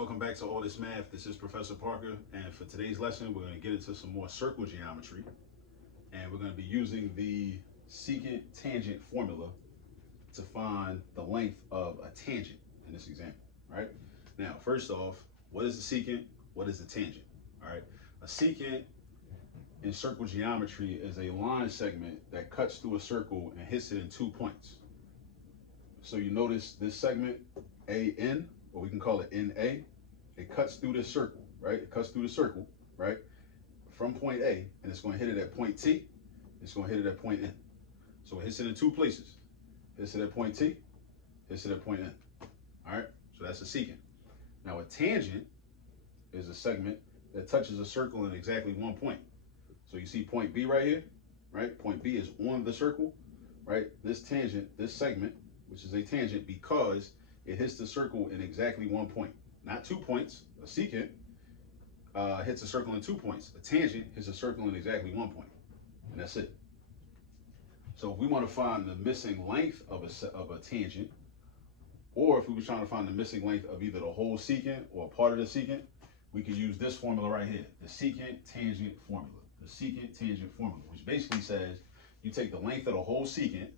Welcome back to All This Math. This is Professor Parker, and for today's lesson, we're going to get into some more circle geometry, and we're going to be using the secant-tangent formula to find the length of a tangent in this example, right? Now, first off, what is the secant? What is the tangent? All right, a secant in circle geometry is a line segment that cuts through a circle and hits it in 2 points. So you notice this segment, AN, or we can call it NA, it cuts through this circle, right? It cuts through the circle, right? From point A, and it's going to hit it at point T. It's going to hit it at point N. So it hits it in 2 places. Hits it at point T, hits it at point N. All right, so that's a secant. Now a tangent is a segment that touches a circle in exactly 1 point. So you see point B right here, right? Point B is on the circle, right? This tangent, this segment, which is a tangent because it hits the circle in exactly 1 point. Not 2 points. A secant hits a circle in 2 points. A tangent hits a circle in exactly 1 point. And that's it. So if we want to find the missing length of a tangent, or if we were trying to find the missing length of either the whole secant or part of the secant, we could use this formula right here, the secant-tangent formula. The secant-tangent formula, which basically says you take the length of the whole secant,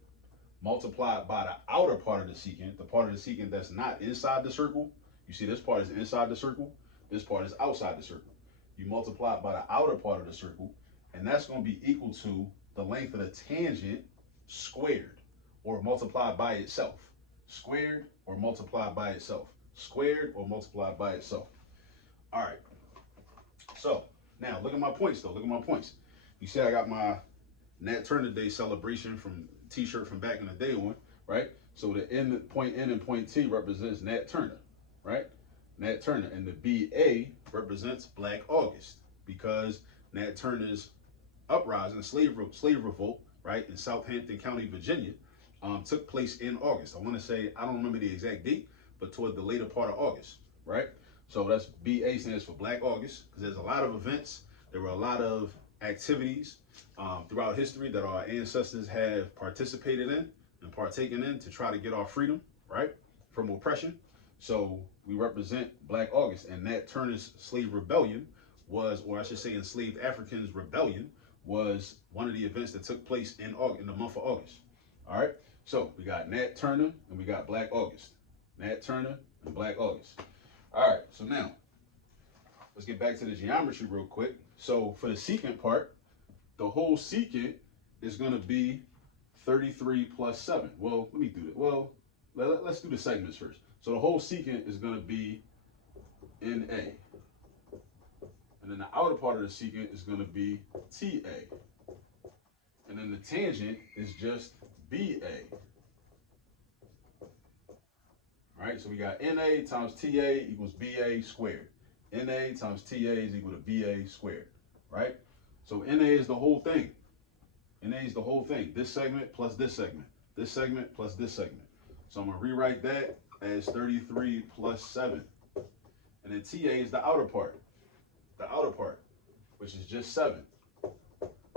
multiply it by the outer part of the secant, the part of the secant that's not inside the circle. You see this part is inside the circle, this part is outside the circle. You multiply it by the outer part of the circle, and that's going to be equal to the length of the tangent squared, or multiplied by itself. Squared or multiplied by itself. Squared or multiplied by itself. All right. So now look at my points though. Look at my points. You see I got my Nat Turner Day celebration from t-shirt from back in the day on, right? So the N, point N and point T represents Nat Turner, right? Nat Turner. And the BA represents Black August, because Nat Turner's uprising, slave revolt, right, in Southampton County, Virginia, took place in August. I want to say, I don't remember the exact date, but toward the later part of August, right? So that's BA stands for Black August, because there's a lot of events. There were a lot of activities throughout history that our ancestors have participated in and partaken in to try to get our freedom, right, from oppression. So we represent Black August, and Nat Turner's slave rebellion was, or I should say enslaved Africans rebellion, was one of the events that took place in August, in the month of August. All right, so we got Nat Turner and we got Black August. Nat Turner and Black August. All right, so now let's get back to the geometry real quick. So for the secant part, the whole secant is going to be 33 plus 7. Well, let me do it. Well, let's do the segments first. So the whole secant is going to be NA. And then the outer part of the secant is going to be TA. And then the tangent is just BA. All right, so we got NA times TA equals BA squared. NA times TA is equal to BA squared, right? So NA is the whole thing. NA is the whole thing. This segment plus this segment. This segment plus this segment. So I'm going to rewrite that as 33 plus 7. And then TA is the outer part. The outer part, which is just 7. So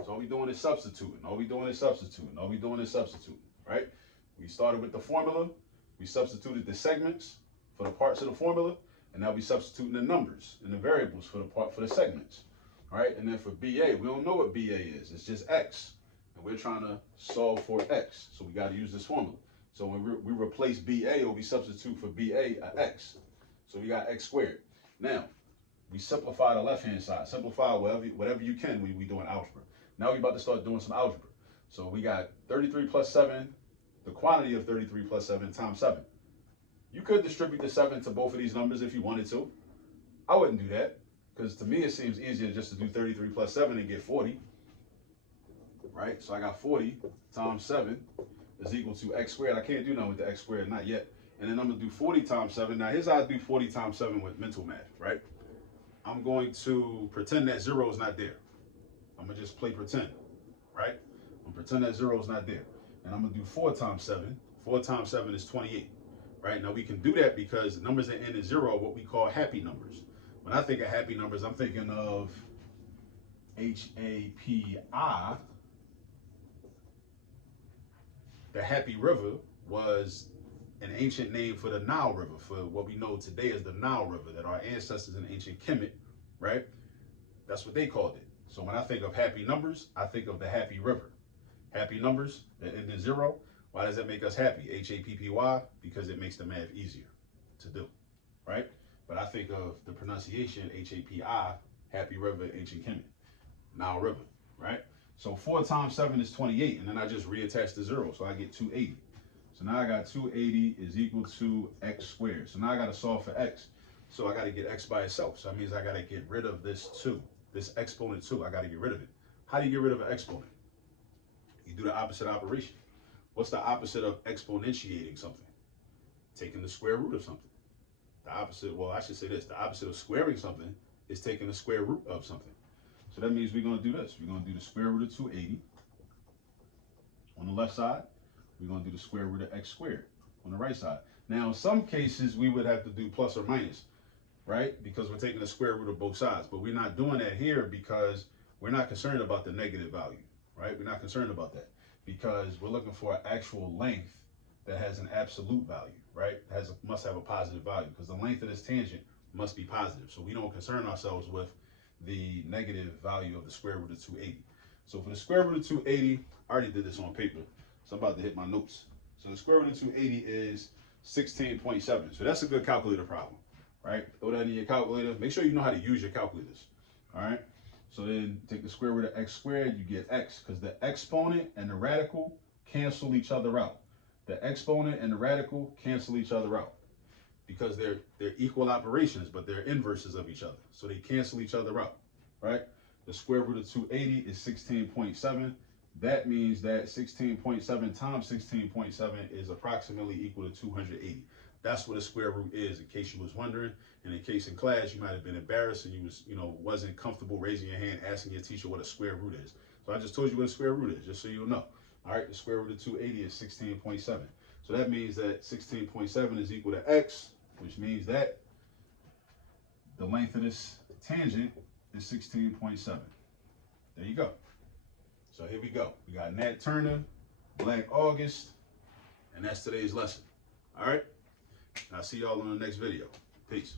all we doing is substituting. All we doing is substituting. All we doing is substituting, right? We started with the formula. We substituted the segments for the parts of the formula, and now we substituting the numbers and the variables for the segments. All right, and then for BA, we don't know what BA is. It's just X, and we're trying to solve for X. So we got to use this formula. So when we replace BA, or we substitute for BA a X. So we got X squared. Now we simplify the left-hand side. Simplify whatever you can when we doing algebra. Now we're about to start doing some algebra. So we got 33 plus 7, the quantity of 33 plus 7 times 7. You could distribute the 7 to both of these numbers if you wanted to. I wouldn't do that, because to me it seems easier just to do 33 plus 7 and get 40. Right? So I got 40 times 7 is equal to X squared. I can't do nothing with the X squared, not yet. And then I'm going to do 40 times 7. Now here's how I do 40 times 7 with mental math, right? I'm going to pretend that 0 is not there. I'm going to just play pretend, right? I'm going to pretend that 0 is not there. And I'm going to do 4 times 7. 4 times 7 is 28, right? Now we can do that because numbers that end in 0 are what we call happy numbers. When I think of happy numbers, I'm thinking of HAPI. The Happy River was an ancient name for the Nile River, for what we know today as the Nile River, that our ancestors in ancient Kemet, right? That's what they called it. So when I think of happy numbers, I think of the happy river. Happy numbers that end in 0. Why does that make us happy? Happy, because it makes the math easier to do, right? But I think of the pronunciation hapi, happy river, ancient Kemet, Nile River, right? So 4 times 7 is 28, and then I just reattach the 0, so I get 280. So now I got 280 is equal to x squared. So now I got to solve for x. So I got to get x by itself. So that means I got to get rid of this 2, this exponent 2. I got to get rid of it. How do you get rid of an exponent? You do the opposite operation. What's the opposite of exponentiating something? Taking the square root of something. The opposite, well, I should say this. The opposite of squaring something is taking the square root of something. So that means we're going to do this. We're going to do the square root of 280 on the left side. We're going to do the square root of x squared on the right side. Now, in some cases, we would have to do plus or minus, right? Because we're taking the square root of both sides. But we're not doing that here because we're not concerned about the negative value, right? We're not concerned about that because we're looking for an actual length that has an absolute value, right? Must have a positive value because the length of this tangent must be positive. So we don't concern ourselves with the negative value of the square root of 280. So for the square root of 280, I already did this on paper. So I'm about to hit my notes. So the square root of 280 is 16.7. So that's a good calculator problem, right? Throw that in your calculator. Make sure you know how to use your calculators, all right? So then take the square root of x squared, you get x, because the exponent and the radical cancel each other out. The exponent and the radical cancel each other out because they're equal operations, but they're inverses of each other. So they cancel each other out, right? The square root of 280 is 16.7. That means that 16.7 times 16.7 is approximately equal to 280. That's what a square root is, in case you was wondering. And in case in class you might have been embarrassed and you wasn't comfortable raising your hand asking your teacher what a square root is. So I just told you what a square root is, just so you'll know. All right, the square root of 280 is 16.7. So that means that 16.7 is equal to x, which means that the length of this tangent is 16.7. There you go. So here we go. We got Nat Turner, Black August, and that's today's lesson. All right? I'll see y'all on the next video. Peace.